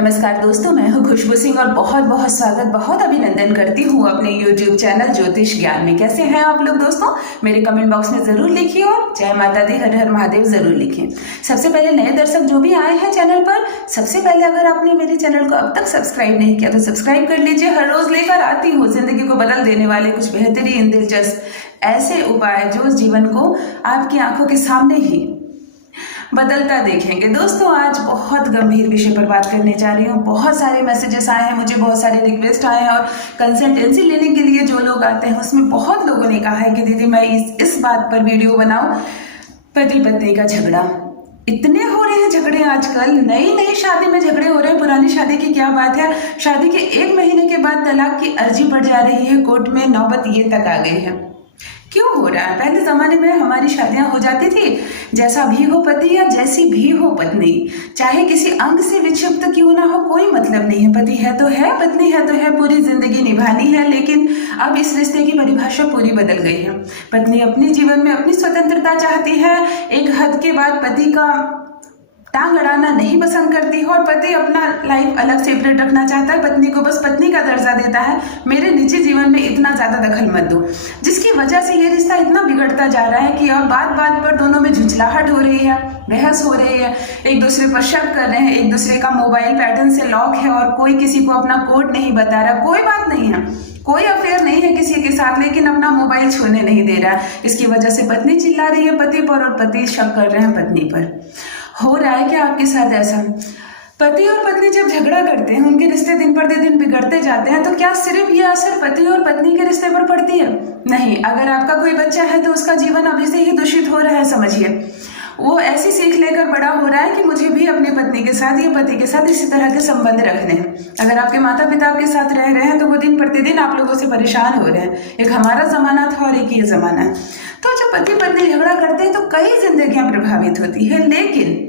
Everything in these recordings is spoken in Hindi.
नमस्कार दोस्तों, मैं हूँ खुशबू सिंह और बहुत बहुत स्वागत, बहुत अभिनंदन करती हूँ अपने YouTube चैनल ज्योतिष ज्ञान में। कैसे हैं आप लोग दोस्तों? मेरे कमेंट बॉक्स में जरूर लिखिए और जय माता दी, हर हर महादेव जरूर लिखिए। सबसे पहले नए दर्शक जो भी आए हैं चैनल पर, सबसे पहले अगर आपने मेरे चैनल को अब तक सब्सक्राइब नहीं किया तो सब्सक्राइब कर लीजिए। हर रोज लेकर आती हूँ जिंदगी को बदल देने वाले कुछ बेहतरीन, दिलचस्प ऐसे उपाय जो जीवन को आपकी आंखों के सामने ही बदलता देखेंगे। दोस्तों, आज बहुत गंभीर विषय पर बात करने जा रही हूँ। बहुत सारे मैसेजेस आए हैं, मुझे बहुत सारे रिक्वेस्ट आए हैं और कंसल्टेंसी लेने के लिए जो लोग आते हैं उसमें बहुत लोगों ने कहा है कि दीदी मैं इस बात पर वीडियो बनाऊं, पति पत्नी का झगड़ा। इतने हो रहे हैं झगड़े आजकल, नई नई शादी में झगड़े हो रहे हैं। पुरानी शादी की क्या बात है, शादी के 1 महीने के बाद तलाक की अर्जी पड़ जा रही है कोर्ट में, नौबत ये तक आ गई है। क्यों हो रहा है? पहले जमाने में हमारी शादियां हो जाती थी, जैसा भी हो पति या जैसी भी हो पत्नी, चाहे किसी अंग से विक्षिप्त क्यों ना हो, कोई मतलब नहीं है। पति है तो है, पत्नी है तो है, पूरी जिंदगी निभानी है। लेकिन अब इस रिश्ते की परिभाषा पूरी बदल गई है। पत्नी अपने जीवन में अपनी स्वतंत्रता चाहती है, एक हद के बाद पति का टांग अड़ाना नहीं पसंद करती है और पति अपना लाइफ अलग सेपरेट रखना चाहता है। पत्नी को बस पत्नी का दर्जा देता है, मेरे निजी जीवन में इतना ज्यादा दखल मत दो, जिसकी वजह से ये रिश्ता इतना बिगड़ता जा रहा है कि अब बात बात पर दोनों में झुंझलाहट हो रही है, बहस हो रही है, एक दूसरे पर शक कर रहे हैं, एक दूसरे का मोबाइल पैटर्न से लॉक है और कोई किसी को अपना कोड नहीं बता रहा। कोई बात नहीं है, कोई अफेयर नहीं है किसी के साथ, लेकिन अपना मोबाइल छूने नहीं दे रहा। इसकी वजह से पत्नी चिल्ला रही है पति पर और पति शक कर रहे हैं पत्नी पर। हो रहा है क्या आपके साथ ऐसा? पति और पत्नी जब झगड़ा करते हैं, उनके रिश्ते दिन पर दिन बिगड़ते जाते हैं, तो क्या सिर्फ ये असर पति और पत्नी के रिश्ते पर पड़ती है? नहीं। अगर आपका कोई बच्चा है तो उसका जीवन अभी से ही दूषित हो रहा है, समझिए। वो ऐसी सीख लेकर बड़ा हो रहा है कि मुझे भी अपने पत्नी के साथ या पति के साथ इसी तरह के संबंध रखने हैं। अगर आपके माता पिता आपके साथ रह रहे हैं तो वो दिन प्रतिदिन आप लोगों से परेशान हो रहे हैं। एक हमारा जमाना था और एक ये जमाना है। तो जब पति पत्नी झगड़ा करते हैं तो कई जिंदगियां प्रभावित होती है, लेकिन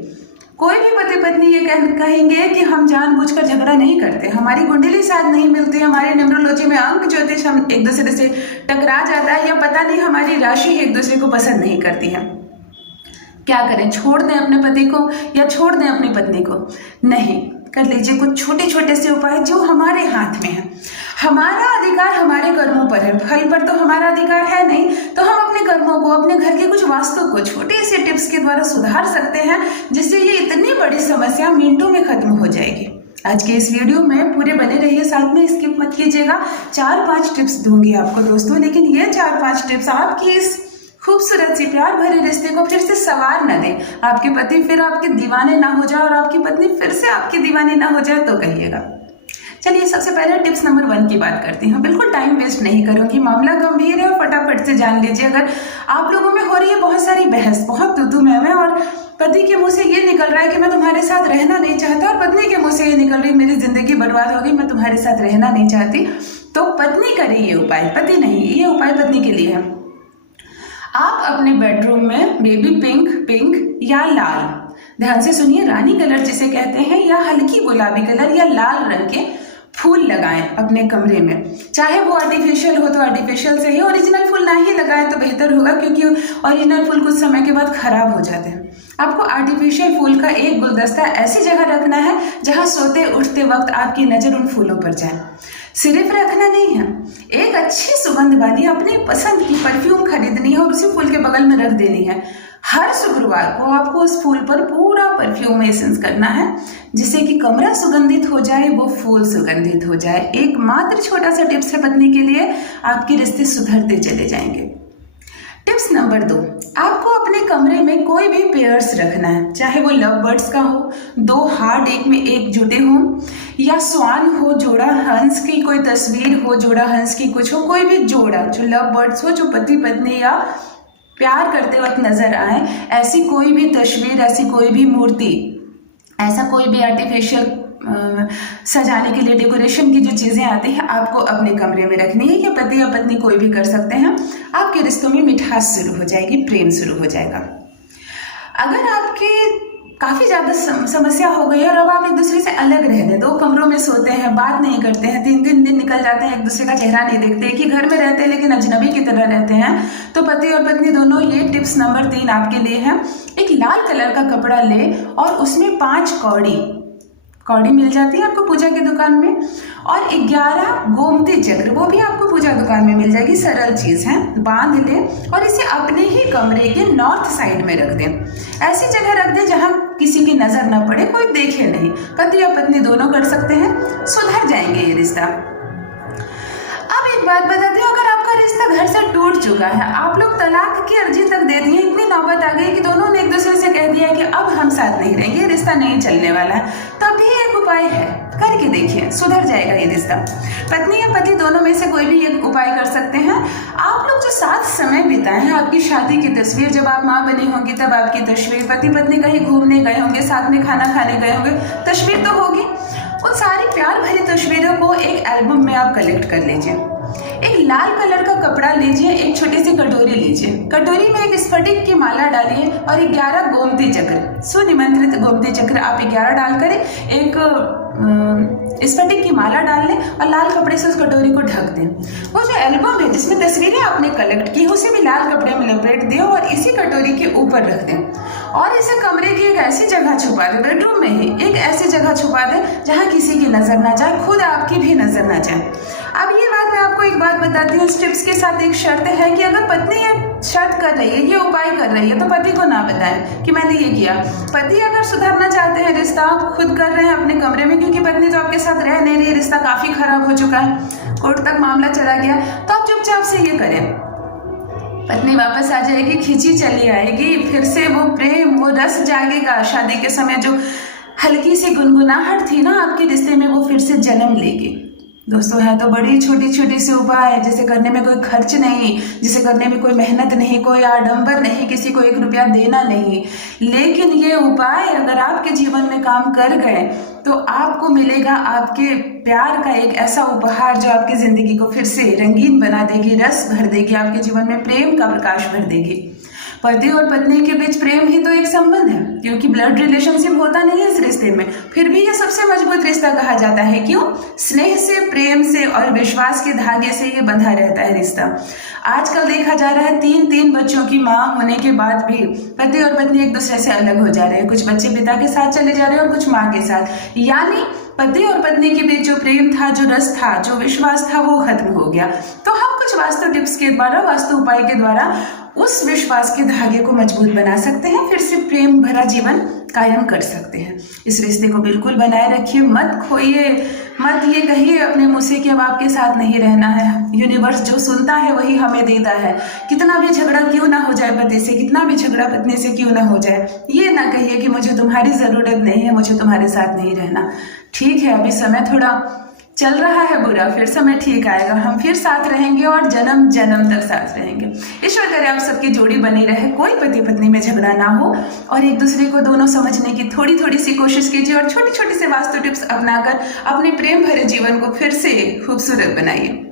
कोई भी पति पत्नी ये कहेंगे कि हम जानबूझकर झगड़ा नहीं करते, हमारी कुंडली साथ नहीं मिलती, हमारे न्यूमरोलॉजी में अंक ज्योतिष हम एक दूसरे से टकरा जाता है, या पता नहीं हमारी राशि एक दूसरे को पसंद नहीं करती है। क्या करें? छोड़ दें अपने पति को या छोड़ दें अपनी पत्नी को? नहीं, कर लीजिए कुछ छोटे छोटे से उपाय जो हमारे हाथ में है। हमारा अधिकार हमारे कर्मों पर है, फल पर तो हमारा अधिकार है नहीं। तो हम अपने कर्मों को, अपने घर के कुछ वास्तु को छोटे से टिप्स के द्वारा सुधार सकते हैं, जिससे ये इतनी बड़ी समस्या मिनटों में खत्म हो जाएगी। आज के इस वीडियो में पूरे बने रहिए, साथ में स्किप मत कीजिएगा। 4-5 टिप्स दूंगी आपको दोस्तों, लेकिन ये 4-5 टिप्स आपकी इस खूबसूरत सी प्यार भरे रिश्ते को फिर से सवार न दे, आपके पति फिर आपके दीवाने ना हो जाए और आपकी पत्नी फिर से आपकी दीवानी ना हो जाए तो कहिएगा। चलिए, सबसे पहले टिप्स नंबर 1 की बात करती हूँ। बिल्कुल टाइम वेस्ट नहीं करूंगी, मामला गंभीर है और फटाफट से जान लीजिए। अगर आप लोगों में हो रही है बहुत सारी बहस, बहुत तू मैं और पति के मुंह से ये निकल रहा है कि मैं तुम्हारे साथ रहना नहीं चाहता, और पत्नी के मुंह से ये निकल रही मेरी जिंदगी बर्बाद होगी, मैं तुम्हारे साथ रहना नहीं चाहती, तो पत्नी करे ये उपाय, पति नहीं। ये उपाय पत्नी के लिए है। आप अपने बेडरूम में बेबी पिंक या लाल, ध्यान से सुनिए, रानी कलर जिसे कहते हैं, या हल्की गुलाबी कलर या लाल रंग के फूल लगाएं अपने कमरे में। चाहे वो आर्टिफिशियल हो तो आर्टिफिशियल से ही, ओरिजिनल फूल ना ही लगाएं तो बेहतर होगा, क्योंकि ओरिजिनल फूल कुछ समय के बाद खराब हो जाते हैं। आपको आर्टिफिशियल फूल का एक गुलदस्ता ऐसी जगह रखना है जहां सोते उठते वक्त आपकी नजर उन फूलों पर जाए। सिर्फ रखना नहीं है, एक अच्छी सुगंध वाली अपनी पसंद की परफ्यूम खरीदनी है और उसी फूल के बगल में रख देनी है। हर शुक्रवार को आपको उस फूल पर पूरा परफ्यूम एसेंस करना है, जिससे कि कमरा सुगंधित हो जाए, वो फूल सुगंधित हो जाए। एकमात्र छोटा सा टिप्स है पत्नी के लिए, आपके रिश्ते सुधरते चले जाएंगे। टिप्स नंबर 2, आपको अपने कमरे में कोई भी पेयर्स रखना है, चाहे वो लव बर्ड्स का हो, 2 हार्ट एक में एक जुटे हों, या स्वान हो, जोड़ा हंस की कोई तस्वीर हो, जोड़ा हंस की कुछ हो, कोई भी जोड़ा जो लव बर्ड्स हो, जो पति पत्नी या प्यार करते वक्त नजर आए, ऐसी कोई भी तस्वीर, ऐसी कोई भी मूर्ति, ऐसा कोई भी आर्टिफिशियल सजाने के लिए डेकोरेशन की जो चीजें आती हैं, आपको अपने कमरे में रखनी है। या पति या पत्नी कोई भी कर सकते हैं। आपके रिश्तों में मिठास शुरू हो जाएगी, प्रेम शुरू हो जाएगा। अगर आपके काफी ज्यादा समस्या हो गई है और अब आप एक दूसरे से अलग रह रहे, 2 कमरों में सोते हैं, बात नहीं करते हैं, 3-3 दिन निकल जाते हैं, एक दूसरे का चेहरा नहीं देखते, एक ही घर में रहते हैं लेकिन अजनबी की तरह रहते हैं, तो पति और पत्नी दोनों, ये टिप्स नंबर 3 आपके लिए है। एक लाल कलर का कपड़ा ले और उसमें 5 कौड़ी कौड़ी मिल जाती है आपको पूजा की दुकान में। और 11 गोमती चक्र, वो भी आपको पूजा दुकान में मिल जाएगी। सरल चीज़ है, बांध लें और इसे अपने ही कमरे के नॉर्थ साइड में रख दें। ऐसी जगह रख दें जहाँ किसी की नज़र न पड़े, कोई देखे नहीं। पति और पत्नी दोनों कर सकते हैं, सुधर जाएंगे ये रिश्ता। अब एक बात बताती हूँ, अगर आपका रिश्ता घर से टूट चुका है, आप लोग तलाक की अर्जी तक दे दिए, इतनी नौबत आ गई कि दोनों ने एक दूसरे से कह दिया कि अब हम साथ नहीं रहेंगे, रिश्ता नहीं चलने वाला है, तब भी एक उपाय है, करके देखिए, सुधर जाएगा ये रिश्ता। पत्नी या पति दोनों में से कोई भी एक उपाय कर सकते हैं। आप लोग जो साथ समय बिताए हैं, आपकी शादी की तस्वीर, जब आप माँ बनी होंगी तब आपकी तस्वीर, पति पत्नी कहीं घूमने गए होंगे, साथ में खाना खाने गए होंगे, तस्वीर तो होगी। उन सारी प्यार भरी तस्वीरों को एक एल्बम में आप कलेक्ट कर लीजिए। एक लाल कलर का कपड़ा लीजिए, एक छोटी सी कटोरी लीजिए, कटोरी में एक स्फटिक की माला डालिए और 11 गोमती चक्र, सुनिमंत्रित गोमती चक्र आप 11 डालकर एक स्फटिक की माला डाल लें और लाल कपड़े से उस कटोरी को ढक दें। वो जो एल्बम है जिसमें तस्वीरें आपने कलेक्ट की, उसे भी लाल कपड़े में लपेट दें और इसी कटोरी के ऊपर रख दें और इसे कमरे की एक ऐसी जगह छुपा दें, बेडरूम में ही एक ऐसी जगह छुपा दें जहाँ किसी की नजर ना जाए, खुद आपकी भी नजर ना जाए। अब ये बात मैं आपको एक बात बताती हूँ, इस टिप्स के साथ एक शर्त है कि अगर पत्नी ये शर्त कर रही है, ये उपाय कर रही है, तो पति को ना बताएं कि मैंने ये किया। पति अगर सुधारना चाहते हैं, रिश्ता खुद कर रहे हैं अपने कमरे में, क्योंकि पत्नी तो आपके साथ रह नहीं रही, रिश्ता काफी खराब हो चुका है, कोर्ट तक मामला चला गया, तो आप चुपचाप से ये करें। पत्नी वापस आ जाएगी, खींची चली आएगी, फिर से वो प्रेम, वो रस जागेगा। शादी के समय जो हल्की सी गुनगुनाहट थी ना आपके रिश्ते में, वो फिर से जन्म लेगी। दोस्तों, है तो बड़ी छोटी छोटी से उपाय है, जिसे करने में कोई खर्च नहीं, जिसे करने में कोई मेहनत नहीं, कोई आडंबर नहीं, किसी को 1 रुपया देना नहीं। लेकिन ये उपाय अगर आपके जीवन में काम कर गए तो आपको मिलेगा आपके प्यार का एक ऐसा उपहार जो आपकी जिंदगी को फिर से रंगीन बना देगी, रस भर देगी, आपके जीवन में प्रेम का प्रकाश भर देगी। पति और पत्नी के बीच प्रेम ही तो एक संबंध है, क्योंकि ब्लड रिलेशनशिप होता नहीं है इस रिश्ते में, फिर भी ये सबसे मजबूत रिश्ता कहा जाता है। क्यों? स्नेह से, प्रेम से और विश्वास के धागे से ये बंधा रहता है रिश्ता। आजकल देखा जा रहा है 3-3 बच्चों की माँ होने के बाद भी पति और पत्नी एक दूसरे से अलग हो जा रहे हैं। कुछ बच्चे पिता के साथ चले जा रहे हैं और कुछ माँ के साथ, यानी पति और पत्नी के बीच जो प्रेम था, जो रस था, जो विश्वास था, वो खत्म हो गया। तो हम कुछ वास्तु टिप्स के द्वारा, वास्तु उपाय के द्वारा उस विश्वास के धागे को मजबूत बना सकते हैं, फिर से प्रेम भरा जीवन कायम कर सकते हैं। इस रिश्ते को बिल्कुल बनाए रखिए, मत खोइए, मत ये कहिए अपने मुंह से कि अब आपके साथ नहीं रहना है। यूनिवर्स जो सुनता है वही हमें देता है। कितना भी झगड़ा क्यों ना हो जाए पति से, कितना भी झगड़ा पत्नी से क्यों ना हो जाए, ये ना कहिए कि मुझे तुम्हारी जरूरत नहीं है, मुझे तुम्हारे साथ नहीं रहना। ठीक है, अभी समय थोड़ा चल रहा है बुरा, फिर समय ठीक आएगा, हम फिर साथ रहेंगे और जन्म जन्म तक साथ रहेंगे। ईश्वर करे आप सबकी जोड़ी बनी रहे, कोई पति पत्नी में झगड़ा ना हो और एक दूसरे को दोनों समझने की थोड़ी थोड़ी सी कोशिश कीजिए और छोटी छोटी से वास्तु टिप्स अपनाकर अपने प्रेम भरे जीवन को फिर से खूबसूरत बनाइए।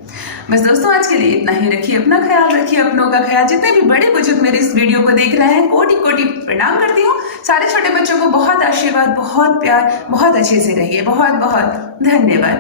बस दोस्तों, आज के लिए इतना ही। रखिए अपना ख्याल, रखिए अपनों का ख्याल। जितने भी बड़े बुजुर्ग मेरे इस वीडियो को देख रहे हैं, कोटि कोटि प्रणाम करती हूँ। सारे छोटे बच्चों को बहुत आशीर्वाद, बहुत प्यार, बहुत अच्छे से रहिए। बहुत बहुत धन्यवाद।